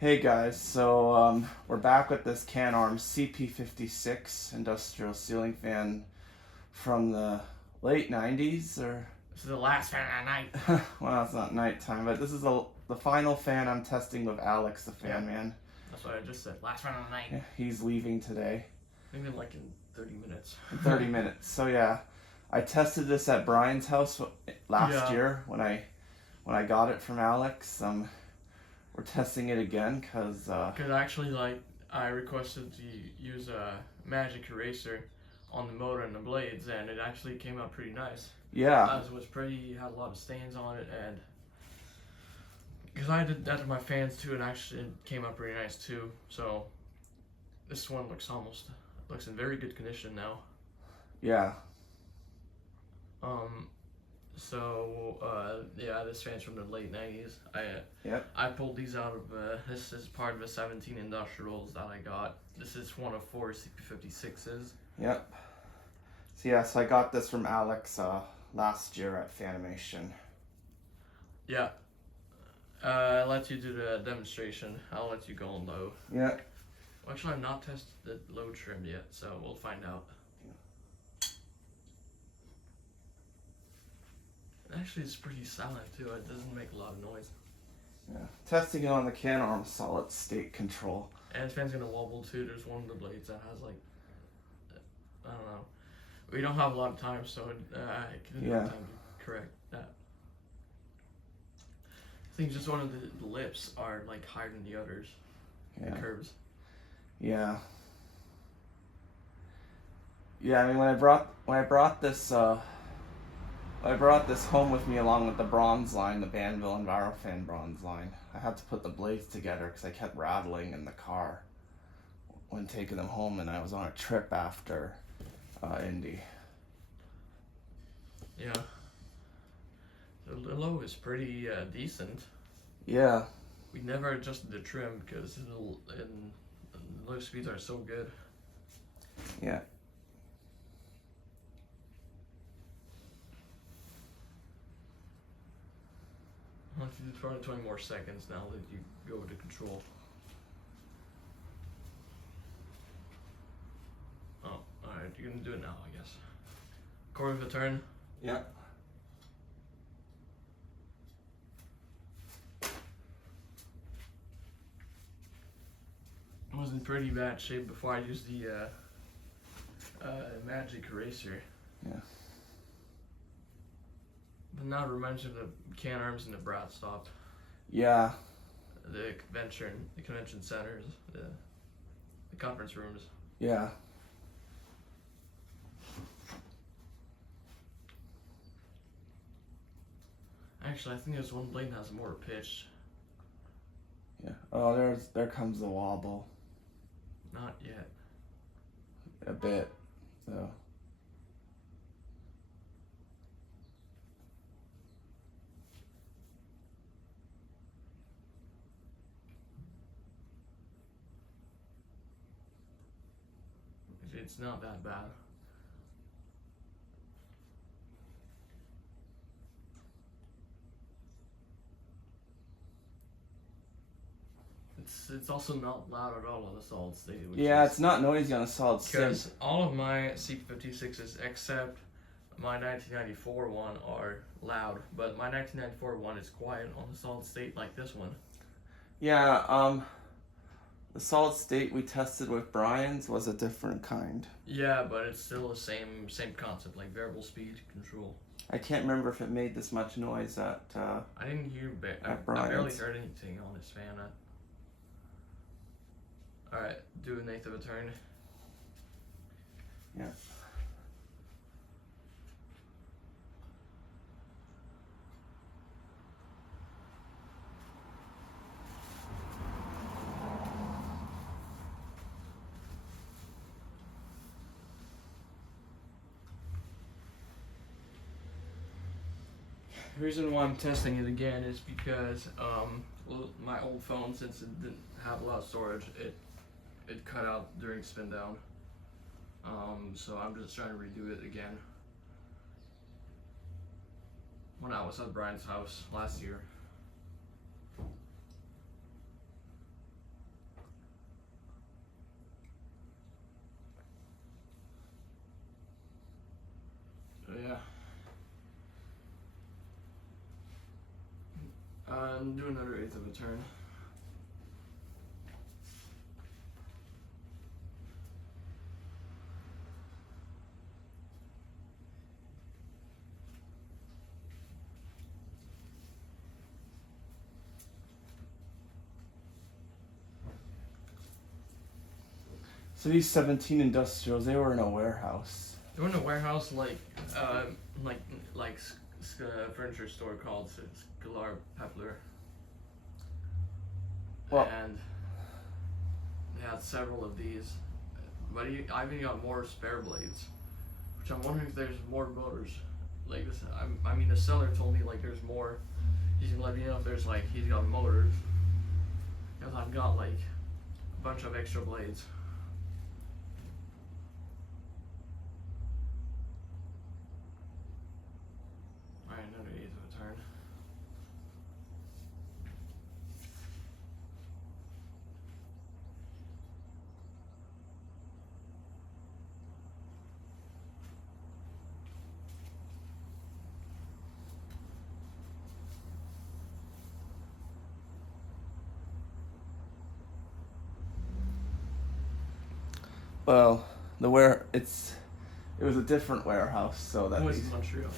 Hey guys, so we're back with this Canarm CP56 industrial ceiling fan from the late 90s, or This is the last fan of the night. well, it's not nighttime, but this is the final fan I'm testing with Alex, the fan man. That's what I just said. Last fan of the night. Yeah, he's leaving today. Maybe like in 30 minutes. In 30 minutes. So yeah, I tested this at Brian's house last year when I got it from Alex. We're testing it again because actually, like, I requested to use a magic eraser on the motor and the blades, and it actually came out pretty nice. yeah. It was pretty, had a lot of stains on it, and because I did that to my fans too, and actually it came out pretty nice too. So this one looks in very good condition now. Yeah. Yeah, this fan's from the late 90s. Yep. I pulled these out of, this is part of the 17 industrials that I got. This is one of 4 CP56s. Yep. So I got this from Alex last year at Fanimation. Yeah. I'll let you do the demonstration. I'll let you go on low. Yeah. Well, actually, I've not tested the low trim yet, so we'll find out. Actually, it's pretty silent too. It doesn't make a lot of noise. Yeah. Testing it on the Canarm solid state control. And this fan's gonna wobble too. There's one of the blades that has like, I don't know. We don't have a lot of time, so I couldn't have time to correct that. I think just one of the lips are like higher than the others. Yeah. The curves. Yeah. Yeah. I mean, when I brought this home with me along with the bronze line, the Banville and Varofan bronze line, I had to put the blades together because I kept rattling in the car when taking them home, and I was on a trip after Indy. Yeah. The low is pretty decent. Yeah. We never adjusted the trim because the low speeds are so good. Yeah. I'll have to do probably 20 more seconds now that you go to control. Oh, alright, you're gonna do it now, I guess. Quarter of a turn. Yeah. It was in pretty bad shape before I used the magic eraser. Yeah. But now it reminds me of the Canarms and the Brat Stop. Yeah. The convention centers, the conference rooms. Yeah. Actually, I think there's one blade that has more pitch. Yeah. Oh, there comes the wobble. Not yet. A bit, so. It's not that bad. It's also not loud at all on the solid state. Yeah, it's not noisy on a solid state. Because all of my CP56s except my 1994 one are loud, but my 1994 one is quiet on the solid state like this one. Yeah, the solid state we tested with Brian's was a different kind. Yeah, but it's still the same concept, like variable speed control. I can't remember if it made this much noise at I didn't hear. I barely heard anything on this fan. All right, do an eighth of a turn. Yeah. The reason why I'm testing it again is because my old phone, since it didn't have a lot of storage, it cut out during spin down. So I'm just trying to redo it again. When I was at Brian's house last year. yeah. Do another eighth of a turn. So these 17 industrials, they were in a warehouse. They were in a warehouse like furniture store called Scalar Pepler. Well, and they had several of these, but I even got more spare blades, which I'm wondering if there's more motors like this. I mean, the seller told me like there's more. He's gonna let me know if there's like he's got motors, because I've got like a bunch of extra blades. Alright, another eighth of a turn. Well, it was a different warehouse, so that It was in Montreal.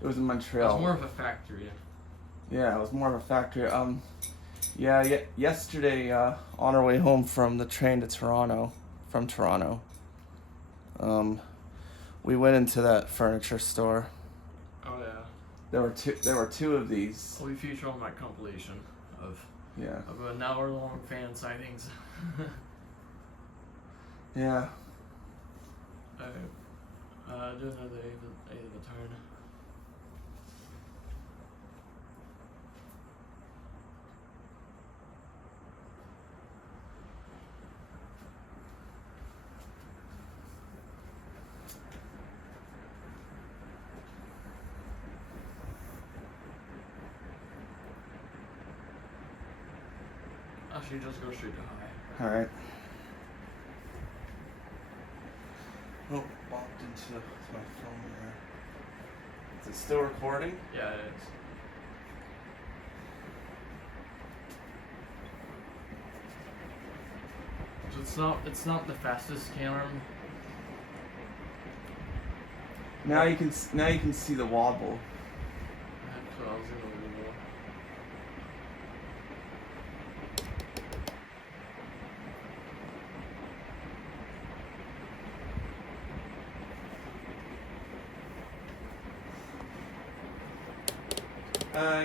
it was in It Montreal. was more of a factory. Yeah, it was more of a factory. Yesterday, on our way home from the train to Toronto, we went into that furniture store. Oh yeah. There were two of these. Will be featured on my compilation of Yeah. an hour-long fan sightings. Yeah. Alright. Do another eighth of a turn. Actually, just go straight to high. All right. Oh, bumped into my phone there. Is it still recording? Yeah, it is. So it's not the fastest Canarm. Now you can see the wobble. So I was gonna leave it.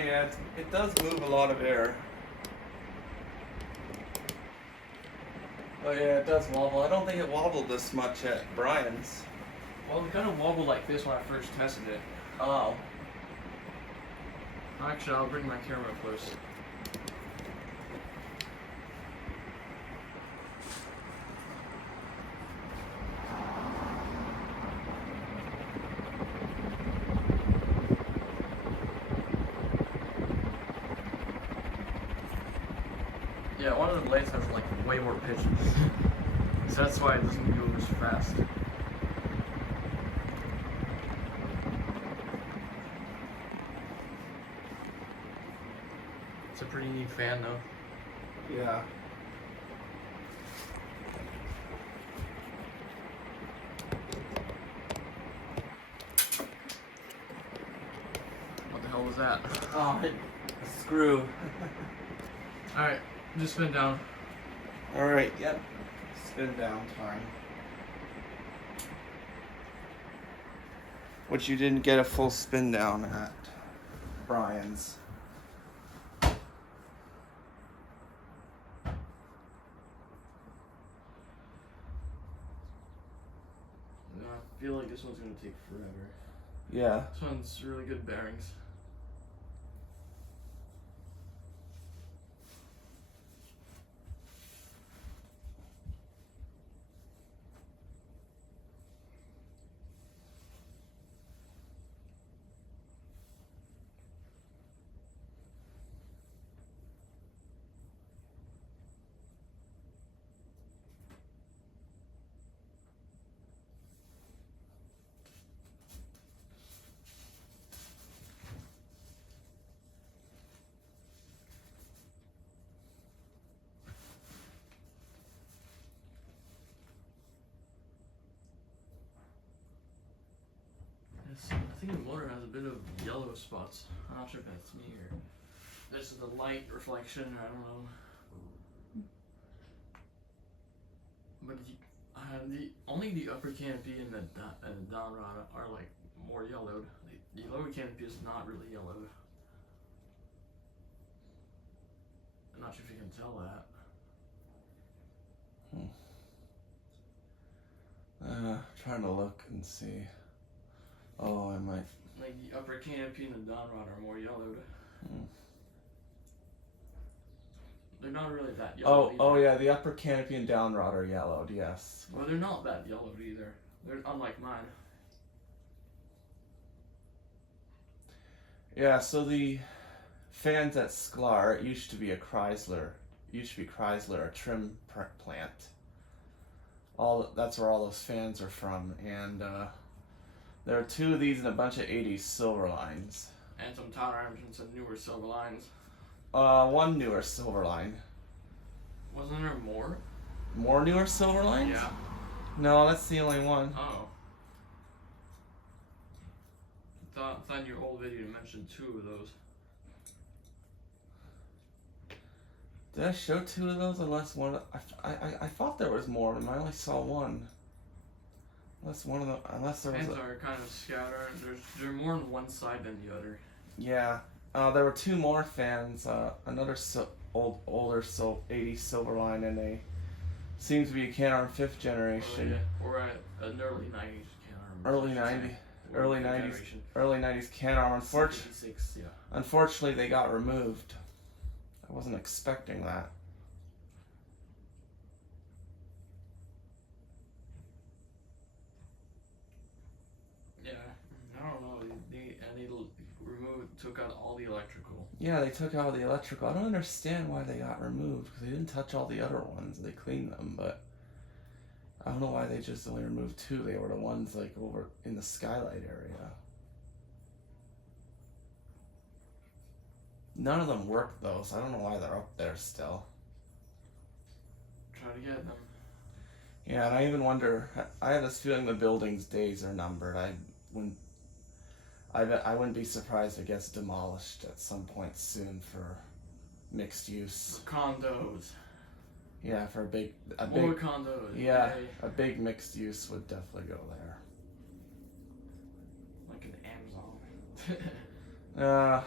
Yeah, it does move a lot of air. Oh yeah, it does wobble. I don't think it wobbled this much at Brian's. Well, it kind of wobbled like this when I first tested it. Oh. Actually, I'll bring my camera close. Yeah, one of the blades has like way more pitches. So that's why it doesn't go as fast. It's a pretty neat fan though. Yeah. What the hell was that? Oh, a screw. Alright, just spin down. All right. Yep. Spin down time. Which you didn't get a full spin down at Brian's. I feel like this one's gonna take forever. Yeah. This one's really good bearings. think the motor has a bit of yellow spots. I'm not sure if that's me or this is the light reflection. I don't know. But only the upper canopy and the down rod are like more yellowed. The lower canopy is not really yellowed. I'm not sure if you can tell that. Trying to look and see. Oh, I might. Like the upper canopy and the down rod are more yellowed. They're not really that yellow. Oh yeah, the upper canopy and down rod are yellowed. Yes. Well, they're not that yellowed either. They're unlike mine. Yeah. So the fans at Sklar, it used to be Chrysler, a trim plant. That's where all those fans are from, and there are 2 of these and a bunch of 80s Silverlines. And some Canarm and some newer Silverlines. 1 newer Silverline. Wasn't there more? More newer Silverlines? Yeah. No, that's the only one. Oh. Thought in your old video you mentioned 2 of those. Did I show 2 of those? Unless one. I thought there was more of them. I only saw 1. Unless one of them. Unless there was. Fans are kind of scattered. They're more on one side than the other. Yeah. There were 2 more fans. Another older 80s Silverline, and a seems to be a Canarm 5th generation. Oh, yeah. Or an early 90s Canarm. Early 90s Canarm. CP56, yeah. Unfortunately, they got removed. I wasn't expecting that. Yeah, I don't know. They took out all the electrical. Yeah, they took out the electrical. I don't understand why they got removed, because they didn't touch all the other ones. They cleaned them, but I don't know why they just only removed 2. They were the ones like over in the skylight area. None of them worked though, so I don't know why they're up there still. Try to get them. Yeah, and I even wonder. I have this feeling the building's days are numbered. I wouldn't be surprised if it gets demolished at some point soon for mixed use. Condos. Yeah, for more condos. Yeah, a big mixed use would definitely go there. Like an Amazon.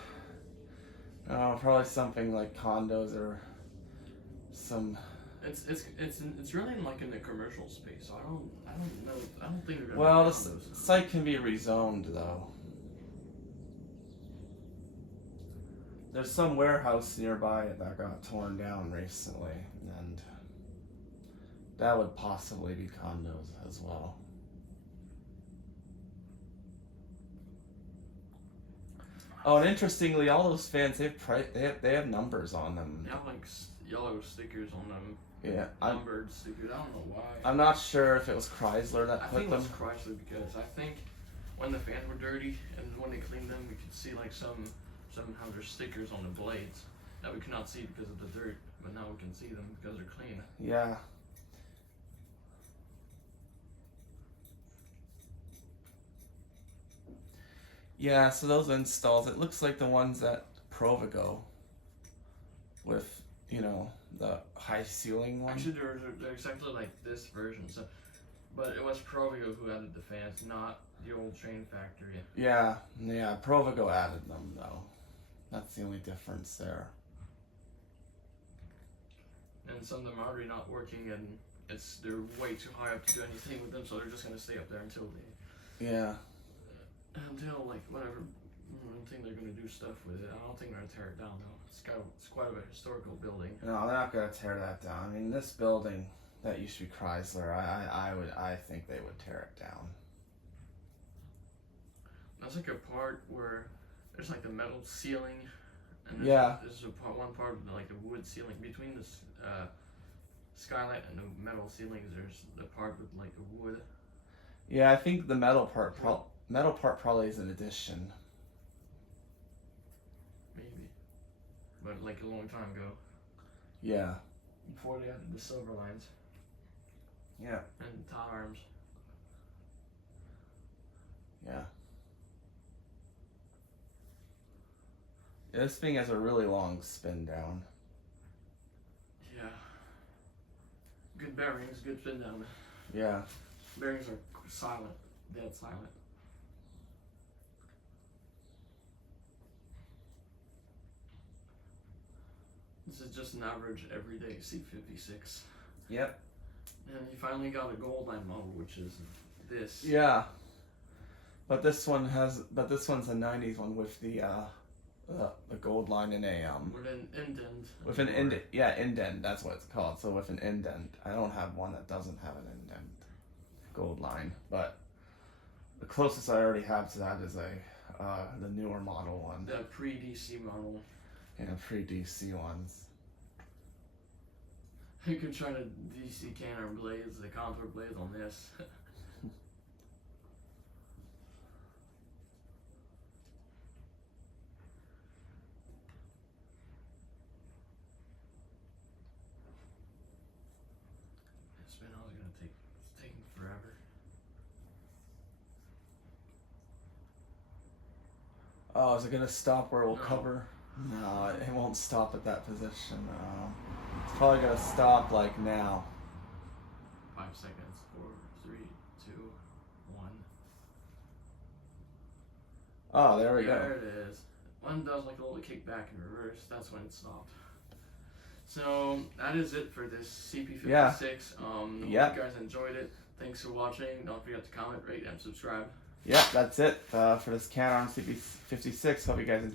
Probably something like condos or some. It's really like in the commercial space. So I don't know. I don't think they're gonna. Well, the site can be rezoned though. There's some warehouse nearby that got torn down recently, and that would possibly be condos as well. Oh, and interestingly, all those fans they have numbers on them. They have like yellow stickers on them. Yeah, numbered stickers. I don't know why. I'm not sure if it was Chrysler that put them. I think it was Chrysler because I think when the fans were dirty and when they cleaned them, we could see like somehow there's stickers on the blades that we could not see because of the dirt, but now we can see them because they're clean. Yeah. Yeah, so those installs, it looks like the ones at Provigo with, the high ceiling one. Actually, they're exactly like this version, so, but it was Provigo who added the fans, not the old train factory. Yeah, Provigo added them though. That's the only difference there. And some of them are already not working, and they're way too high up to do anything with them, so they're just gonna stay up there until like whatever. I don't think they're gonna do stuff with it. I don't think they're gonna tear it down though. It's quite a historical building. No, they're not gonna tear that down. I mean, this building that used to be Chrysler, I think they would tear it down. That's like a part where there's like the metal ceiling, and there's one part with like the wood ceiling between this skylight and the metal ceilings. There's the part with like the wood. Yeah, I think the metal part probably is an addition. Maybe, but like a long time ago. Yeah. Before they added the silver lines. Yeah. And top arms. Yeah. This thing has a really long spin down. Yeah. Good bearings, good spin down. Yeah. Bearings are silent, dead silent. This is just an average everyday CP56. Yep. And you finally got a gold line model, which is this. Yeah. But this one's a '90s one with the gold line and a With an indent. with an indent. Yeah, indent. That's what it's called. So with an indent. I don't have one that doesn't have an indent. Gold line, but the closest I already have to that is the newer model one. The pre-DC model. And pre-DC ones. You can try the DC Canarm blades, the contour blades on this. Spin out is it's taking forever. Oh, is it gonna stop where it will No. cover? No, it won't stop at that position. No. It's probably gonna stop like now. 5 seconds. 4, 3, 2, 1. Oh, there we There go. it is. One does like a little kick back and reverse. That's when it stopped. So that is it for this CP56. Yeah. Hope you Yeah. guys enjoyed it. Thanks for watching. Don't forget to comment, rate, and subscribe. Yeah, that's it for this Canarm CP56. Hope you guys enjoyed.